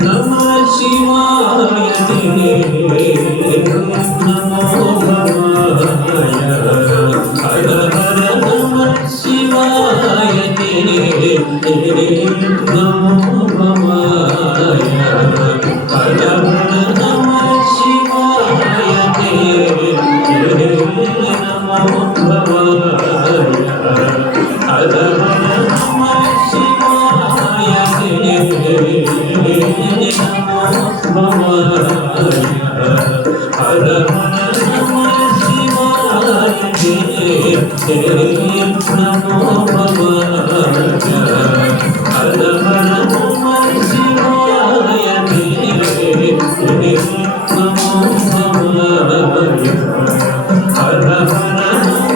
Namah Shivaya Namo Bhavaya Hara Hara Namah Shivaya Namo Bhavaya Hara Hara Namah Shivaya Namo Bhavaya Hara Hara Namah Shivaya Namo Hara Hara Namah Shivaya Namo Bhavaya Hara Hara Namah Shivaya Namo Bhavaya Hara Hara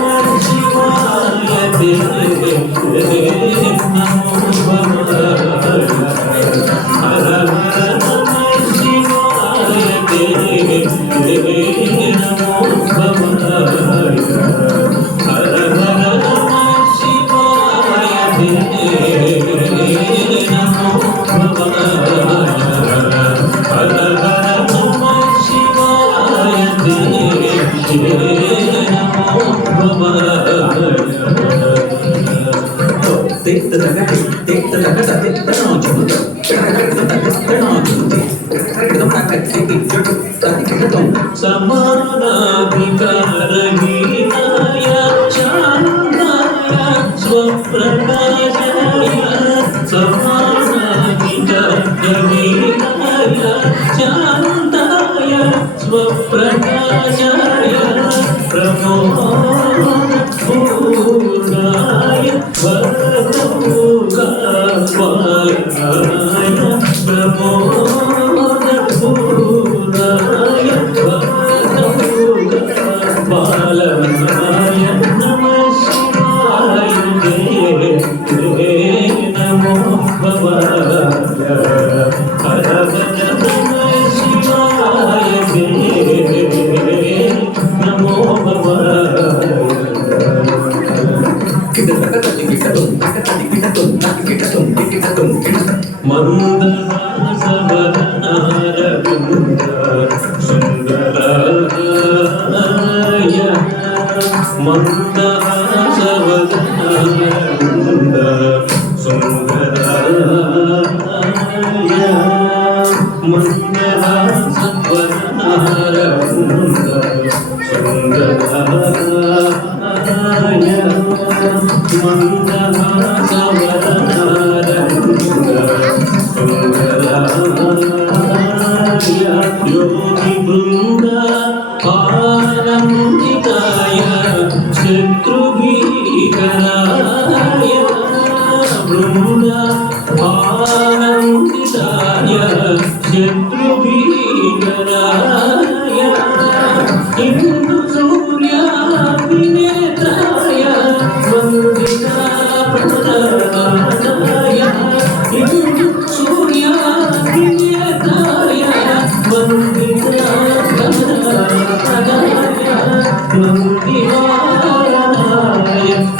Namah Shivaya Namo Bhavaya Hara Hara Namah Shivaya Namo Bhavaya Hara Hara Namah Shivaya Namo Bhavaya Hara Hara Namah Shivaya Namo Bhavaya समानाधिकारहीनाय शान्ताय स्वप्रकाशाय समानाधिकारहीनाय शान्ताय स्वप्रकाशाय प्रमोदपूर्णाय भक्तपूर्णाय प्रमोदपूर्णाय भक्तपूर्णाय नमः शिवाय नमो भवाय हर हर नमः शिवाय नमो भवाय मंदहासवदनारविन्द सुन्दराय मंदहासवदनारविन्द सुन्दराय मंदहासवदनारविन्द सुन्दराय योगी वृंदा आनंदिताय शत्रुभीकराय वृंदा आनंदिताय शत्रुभीकराय इंदु सूर्या विनेत्राय वंदिता प्रणताय इंदु सूर्या विनेत्राय वंदिता प्रणताय नंदिवाराय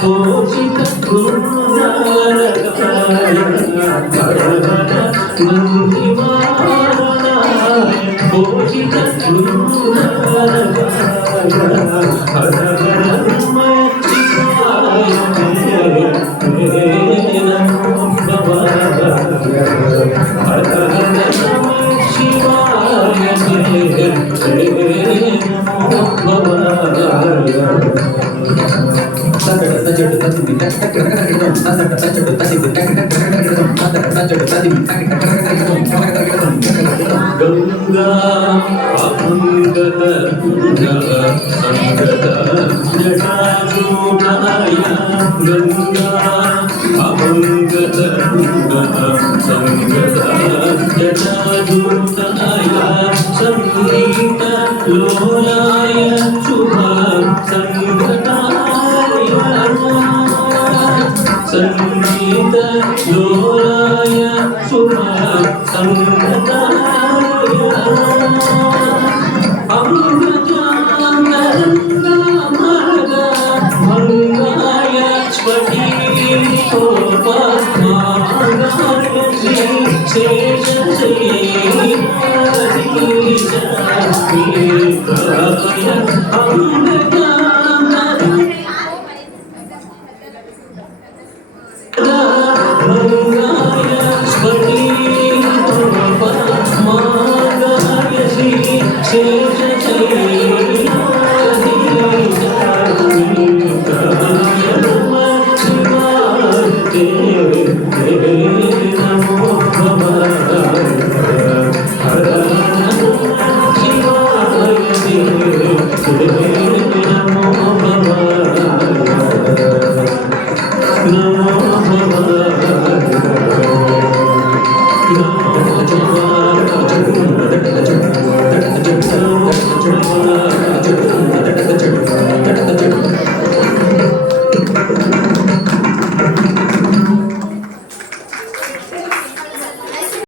पूजित गुरुनारकाय नंदिवाराय पूजित गुरुनारकाय हर हर नमः शिवाय नमो भवाय हर हर नमः शिवाय नमो भवाय गंगा अभंगत संगत जटाजूटाय गंगा अभंगत संगत जटाजूटाय संगीत लोलाय शुभ संगताय संगीत लोलाय शुभ संगताय अमृतानंद सुंदर